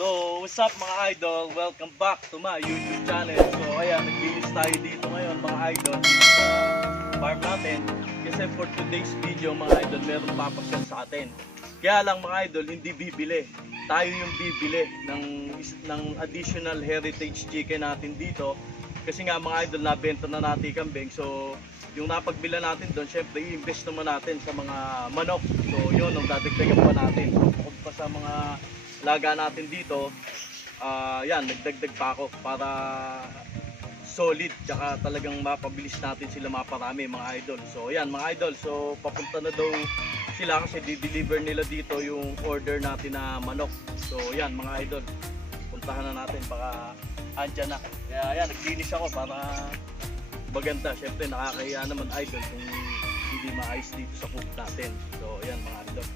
So, what's up mga idol? Welcome back to my YouTube channel. So, ayan, naglilis tayo dito ngayon mga idol sa farm natin. Kasi for today's video mga idol, meron papasyal sa atin. Kaya lang mga idol, hindi bibili. Tayo yung bibili ng, ng additional heritage chicken natin dito. Kasi nga mga idol, nabenta na natin kambing. So, yung napagbila natin doon, syempre, i-invest naman natin sa mga manok. So, yun, ang dadagdagan pa natin. Bukod pa sa mga laga natin dito, ah yan, nagdagdag pa ako para solid, tsaka talagang mapabilis natin sila maparami mga idol. So, yan mga idol, so papunta na daw sila kasi di-deliver nila dito yung order natin na manok. So, yan mga idol, puntahan na natin baka andyan na. Kaya yan, naglinis ako para maganda. Siyempre, nakakahiya naman idol kung hindi maayos dito sa cook natin. So, yan mga idol.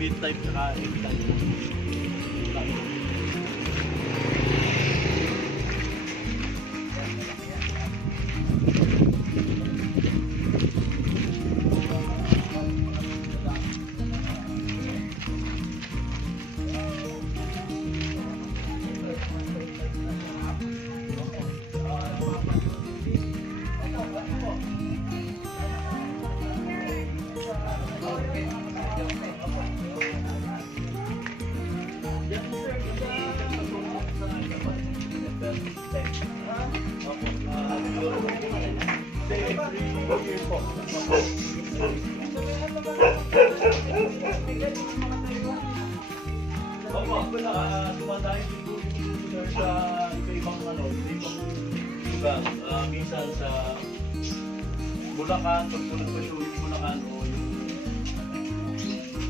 Oo talaga. po, mid type tsaka A minsan sa Bulacan, pag punod pa yung Bulacan o yung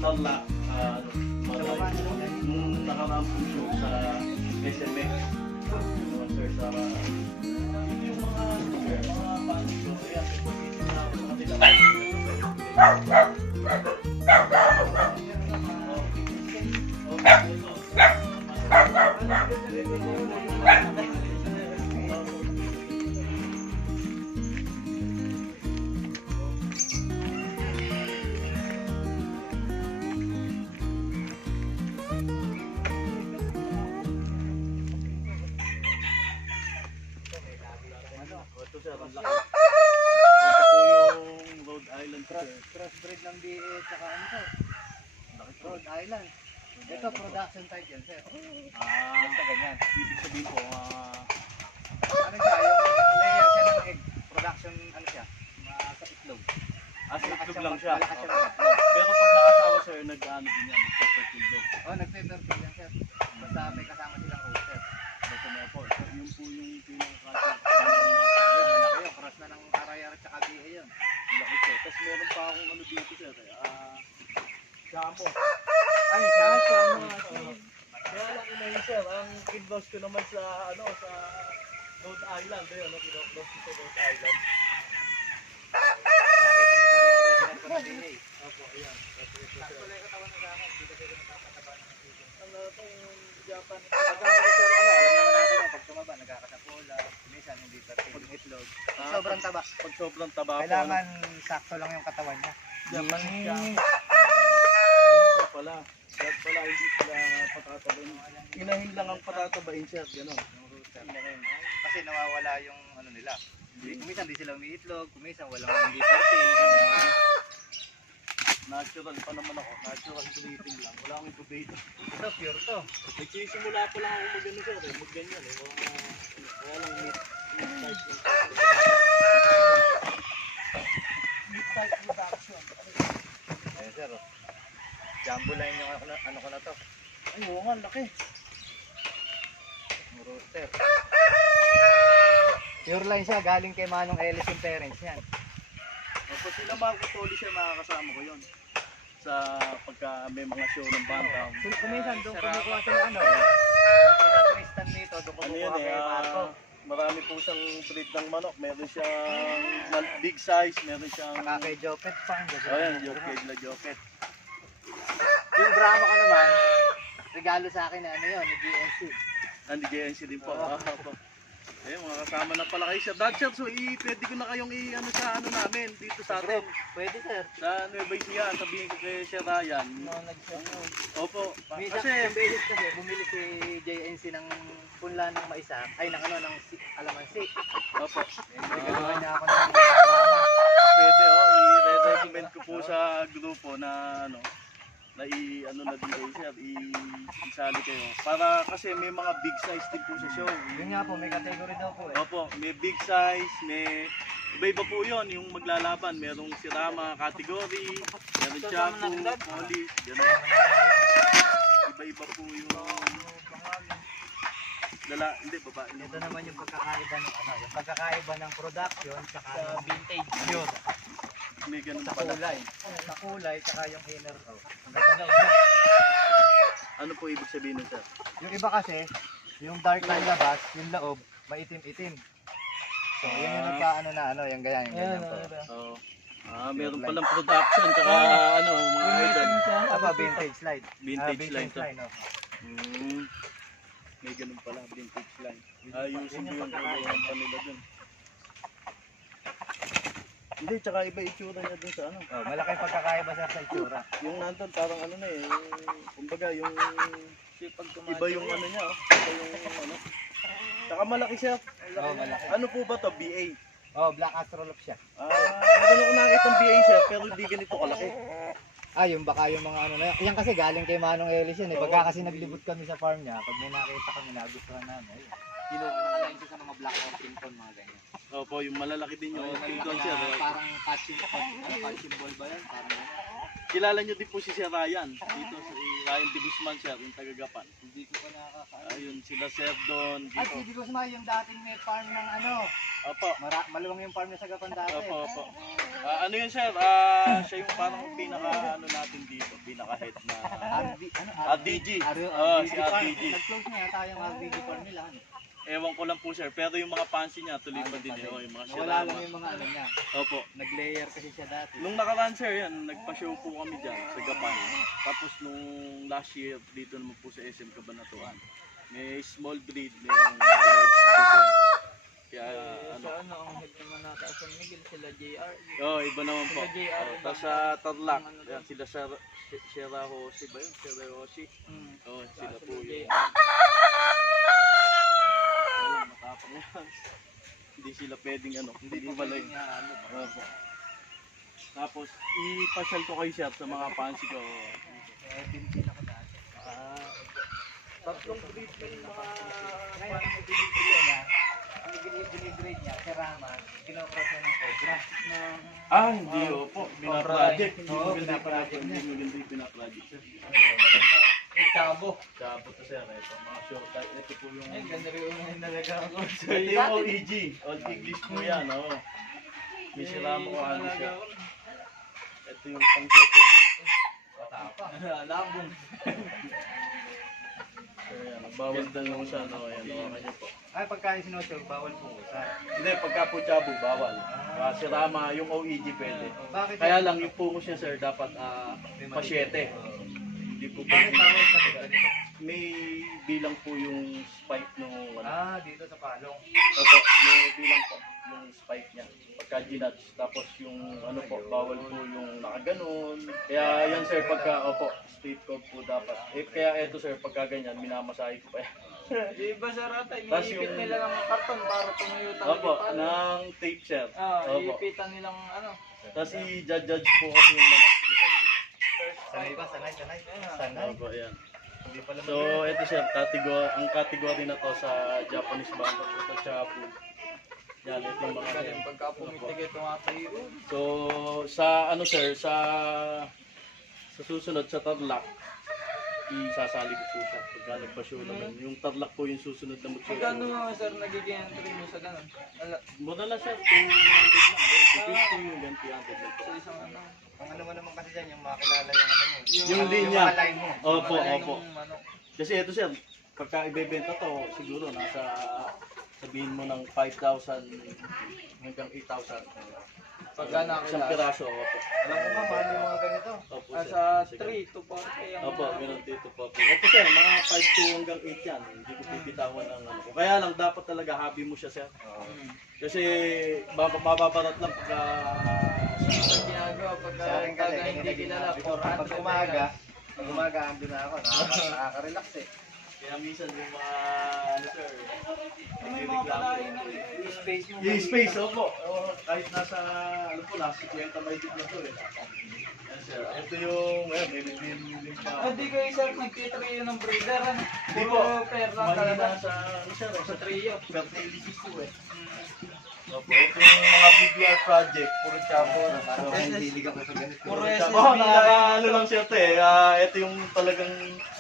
Tarlac, ah, ano, dumadayo. Nung nakaraan po siya sa SMX, sir sa yun yung mga mga paano so, ayan, ipagkita na ako sa. Lang siya. Oo. Pero pag nakasawa sir, nag-ano din yan, nagpa-fertile din. Oh, nag-paper yan, sir. Basta may kasama silang sir. Basta na po. So, yun po yung pinaka-catch. Ayun, malaki yun. Cross na ng Karayar tsaka DA yun. Laki po. Tapos meron pa akong ano dito sir. Ah, Shampoo. Ay, siya. Oo. Kaya lang inahin sir, ang kidboss ko naman sa ano sa Rhode Island, ayun, no, kidboss ko sa Rhode Island. Nakita mo sa rin yung original ko na DA. pag sobrang taba po, Kailangan sakto lang yung katawan niya. Japan siya. Ano pala? Kaya pala hindi sila patatabain. Inahin lang ang patatabain siya, gano'n. Kasi nawawala yung ano nila. Kuminsan di sila umiitlog, kuminsan walang hindi fertile. ano. Natural pa naman ako. Natural breathing lang. Wala akong ipabaito. Ito, pure to. Nagsisimula pa lang ako mag-ano sir eh. Mag-ganyan eh. Wala, wala lang meat. Meat type Ayun sir. oh. Jumbo line yung ano, ano ko na to. Ay, oo nga, laki. Rooster. Pure line siya, galing kay Manong Ellis yung parents niyan. Tapos sila mga kutoli siya, makakasama ko yun. Sa pagka may mga show ng banda. Kung kuminsan doon kumukuha sila ano. Sila Tristan dito, doon Ano kumukuha yun eh, kay Marco. ah, marami po siyang breed ng manok. Meron siyang big size, meron siyang... Saka kay Jopet Farm. Oh, yan, Joket la Joket. Yung Brahma ko naman, regalo sa akin na ano yun, ni GNC. Andy JNC din po. Oo. Ayun, mga kasama na pala kayo sa Dutcher. So, i pwede ko na kayong i-ano sa ano namin dito sa atin. Pwede sir. Sa Nueva Ecija, sabihin ko kay Sir Ryan. Opo. Minsan, Kasi, isang beses kasi bumili si JNC ng punla ng maisa, ay ng ano, ng si- alamansi. opo. Nagaluhan niya ako ng. Pwede, oh, i-recommend ko po sa grupo na ano, na i ano na dito sir, i isali kayo. Para kasi may mga big size din po sa show. Yun nga po, may category daw po eh. Opo, may big size, may iba-iba po 'yon, yung maglalaban, merong sirama category, meron chapo, polish, gano'n. Iba-iba po yung dala, hindi babae Ito naman. yung pagkakaiba ng ano, yung pagkakaiba ng production saka ng vintage pure May ganun sa pala. kulay. Sa kulay saka yung inner oh. Na. Ano po ibig sabihin nun, sir? Yung iba kasi, yung dark na labas, yung loob, maitim-itim. So, yun yung Ah. nagkaano na ano, yung ganyan, yung ganyan po. Oo. Ah, meron palang production tsaka ano, mga idol. Aba, vintage slide. Vintage Ah, line to. line, oh. Hmm. May ganun pala, vintage line. Ayusin ko Yun yung yung pagkakaiba. kulungan pa nila dun. Hindi, tsaka iba itsura niya dun sa ano. Oh, malaki pagkakaiba sa sa itsura. Yung nandun parang ano na eh, yung, kumbaga yung iba yung ano niya, oh. iba yung ano. Tsaka malaki siya. Oh, malaki. Ano po ba to? BA? Oh, black astrolop siya. Ah, meron ko nakita ng BA siya, pero hindi ganito kalaki. Ah, yung baka yung mga ano na yan kasi galing kay Manong Ellis yan eh. Pagka kasi naglibot kami sa farm niya, pag may nakita kami nagustuhan namin. ayun. Kinukulain siya sa mga black or pinton mga ganyan. Opo, yung malalaki din yung mga sir. oh. parang catching, ano, catching ball ba yan? Parang. Kilala nyo din po si Sir Ryan. Dito si Ryan de Guzman sir, yung tagagapan. Hindi ko pa nakakaano. Ayun, sila Sir Don. Ay, Dito. si Di Guzman yung dating may farm ng ano. Opo. Mara maluwang yung farm niya sa Gapan dati. Opo, opo. Ah, ano yun sir? Ah, siya yung parang pinaka ano natin dito, pinaka head na RD, ano? RDG. RDG. Oh, si farm. RDG. Nag-close na yata yung RDG farm nila. Ano? Ewan ko lang po sir, pero yung mga fancy niya tuloy pa din yun, yung mga Nawala lang yung mga ano niya. Opo. Nag-layer kasi siya dati. Nung nakaraan sir, yan, nagpa-show po kami dyan sa Gapan. Tapos nung last year, dito naman po sa SM Cabanatuan. May small breed, may large breed. Kaya ano, Sa ano, ang head naman nata San Miguel, sila JR. oh, iba naman po. Sila JR. Oh, tapos sa Tarlac, yan, sila Sierra Jose ba yun? Sierra Jose. Hmm. Oh, sila po Sila yun. JR. Ayun, matapang yan. Hindi sila pwedeng ano, hindi malay. ano. Opo. Tapos, ipasyal ko kayo sir sa mga fancy ko. Eh, bintin ako dati. Ah, tatlong breed na yung mga Ngayon, ang binibigay niya, ang binibigay niya, kerama, kinocross niya ng cobra. Ah, hindi oh, po. Binaproject. Hindi yung binaproject Hindi yung pinaproject Itabo. Tsaka po sir, ito mga short type. Ito po yung... Ay, ganda rin yung nalaga ako. Ito yung OEG. Old English po yan, oo. May sirama ko ano siya. Ito yung pang short. Patapa. Labong. So bawal daw yung siya, no? Ayan, hawakan niyo po. Ay, pagkain sinusog, bawal po usan. Hindi, pagka po chabo, bawal. Ah, sirama, yung OEG pwede. Bakit? Kaya lang yung pungo siya sir, dapat ah, pasyete. Hindi po Bakit bawal sa ganito? May bilang po yung spike nung ano. Ah, dito sa palong. Opo, may bilang po yung spike niya. Pag kanji nuts. Tapos yung ano po, bawal po yung nakaganon. Kaya yan sir, pagka, opo, state code po dapat. Eh, kaya eto sir, pagka ganyan, minamasahe ko pa yan. Yung iba sa rata, Tas iniipit yung- nila ng karton para tumuyo talaga Opo, ng tape sir. Ah, Opo. iipitan nilang ano. Tapos i-judge po kasi yung manok. Sanay ba? Sanay, sanay. Sanay. Opo, yan. Hindi pala So, ito sir, category, ang category na to sa Japanese bangkok ito sa food. Yan, ito yung mga Galing pagka pumitigay itong ato yun. So, sa ano sir, sa sa susunod sa tarlac, isasali ko po siya pagka nagpasyo naman. Yung tarlac po yung susunod na Magkano magsyo. nga sir nagiging entry mo sa ganun? Ala, Mura lang siya, 200 lang. 250 yung ganun, 300 lang po. sa isang ano. Ang ano mo naman kasi dyan, yung makilala yung ano mo. Yung linya. mga line mo. Opo, Wala opo. yung manok. Kasi ito sir, pagka ibebenta to, siguro nasa sabihin mo ng 5,000 hanggang 8,000. Pagka Isang nakilala. piraso, opo. Alam ko ba, mahal yung mga ganito. Opo, Ah, sir. sa Sige. 3 to 40 ang Opo, mga- meron dito po. Opo sir, mga 5 to hanggang 8 yan. Hindi ko pipitawan ng ano ko. Kaya lang, dapat talaga hobby mo siya sir. Hmm. Kasi bab- mababarat lang pagka Sa ginagawa pagka Sa akin kasi, pagka ganyan hindi na kilala, ginagawa ko. 400 Pag umaga, pag umaga, ando na ako. nakaka- Nakaka-relax eh. Kaya minsan yung mga ano sir, May mga palahin na. Space mo. yung space, opo. Oh, kahit nasa, ano po, nasa 50 may na to eh. Sir. Ito yung, eh, may bibili pa. Ah, di kayo sir nagtitriyo ng breeder. ano? Di Puro po. talaga. sa, ano sir, Sa sa trio. po eh. Opo, ito yung mga BBR project, puro chapo. Parang hindi ka pa sa ganito. Puro SSB chapo. Oh, lang. nakakaano lang siya ito eh. Ah, ito yung talagang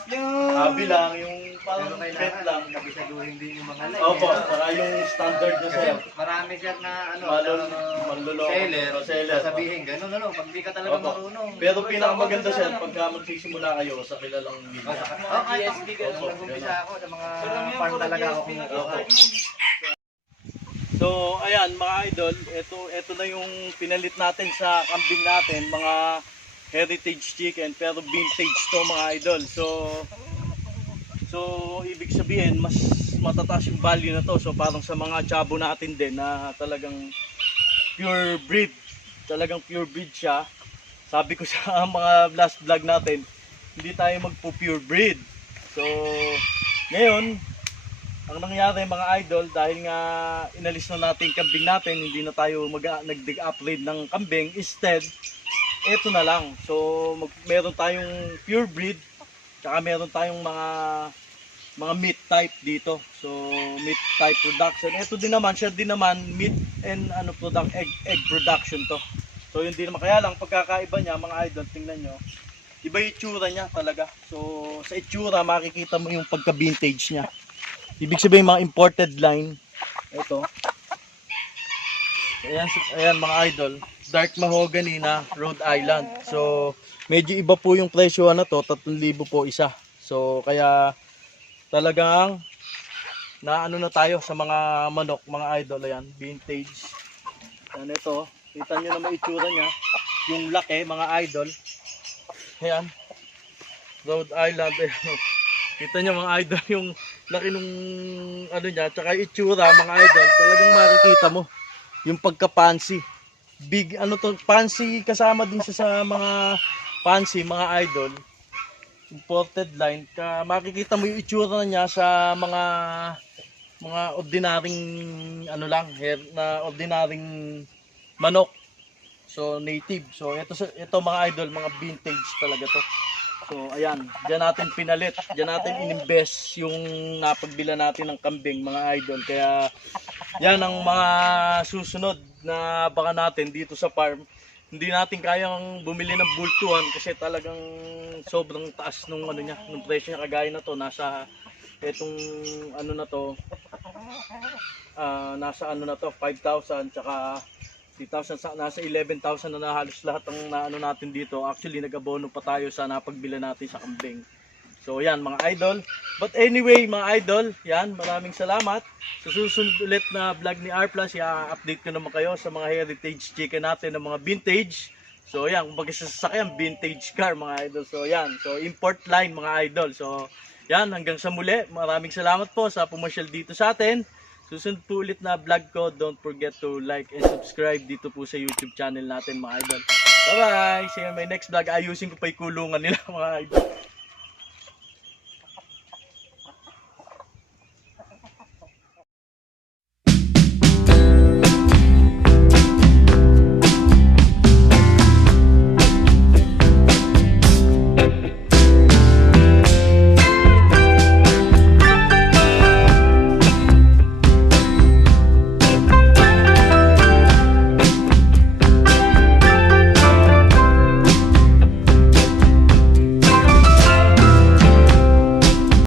Yung... hobby lang, yung Pero parang pet lang. kabisaduhin din yung mga line. Opo, saka yung standard na Kasi sir. marami siya na ano, Malul, na, manluloko. seller, seller. sasabihin ganun, ano, pag di ka talaga Opo. marunong. Pero pinakamaganda sir, pagka magsisimula kayo sa kilalang Oh, media. sa- oh, kahit ako. Opo, nag-umpisa ako sa mga farm talaga ako GSB na kumukuha. titry mo. So, ayan mga idol, ito ito na yung pinalit natin sa kambing natin, mga heritage chicken pero vintage to mga idol. So So, ibig sabihin mas matataas yung value na to. So, parang sa mga chabo natin din na talagang pure breed. Talagang pure breed siya. Sabi ko sa mga last vlog natin, hindi tayo magpo-pure breed. So, ngayon, ang nangyari mga idol dahil nga inalis na natin kambing natin, hindi na tayo mag nag upgrade ng kambing. Instead, ito na lang. So, mag, meron tayong pure breed, tsaka meron tayong mga mga meat type dito. So, meat type production. Ito din naman, siya din naman meat and ano product egg egg production to. So, yun din naman kaya lang pagkakaiba niya mga idol, tingnan nyo. Iba yung itsura niya talaga. So, sa itsura makikita mo yung pagka-vintage niya. Ibig sabihin mga imported line. Ito. Ayan, ayan mga idol. Dark mahogany na Rhode Island. So, medyo iba po yung presyo na to. 3,000 po isa. So, kaya talagang na ano na tayo sa mga manok, mga idol. Ayan, vintage. Ayan ito. Kita nyo naman itsura niya. Yung laki, mga idol. Ayan. Rhode Island. Ayan. Kita nyo mga idol yung laki nung ano niya. Tsaka itsura mga idol. Talagang makikita mo yung pagka-fancy. Big ano to, fancy kasama din siya sa mga fancy mga idol. Imported line. Ka, makikita mo yung itsura niya sa mga mga ordinaryong ano lang, hair na ordinaryong manok. So native. So ito ito mga idol, mga vintage talaga to. So ayan, diyan natin pinalit, diyan natin ininvest yung napagbila natin ng kambing mga idol. Kaya yan ang mga susunod na baka natin dito sa farm. Hindi natin kayang bumili ng bultuhan kasi talagang sobrang taas nung ano niya, nung presyo niya kagaya na to nasa etong ano na to ah, nasa ano na to 5,000 tsaka 3,000 sa nasa 11,000 na na halos lahat ng naano natin dito. Actually nag-abono pa tayo sa napagbila natin sa kambing. So yan mga idol. But anyway mga idol, yan maraming salamat. Sa susunod ulit na vlog ni R i-update ko naman kayo sa mga heritage chicken natin ng mga vintage. So yan, kumbaga sa sasakyan, vintage car mga idol. So yan, so import line mga idol. So yan, hanggang sa muli, maraming salamat po sa pumasyal dito sa atin susunod po ulit na vlog ko. Don't forget to like and subscribe dito po sa YouTube channel natin mga idol. Bye-bye! See you in my next vlog. Ayusin ko pa yung kulungan nila mga idol.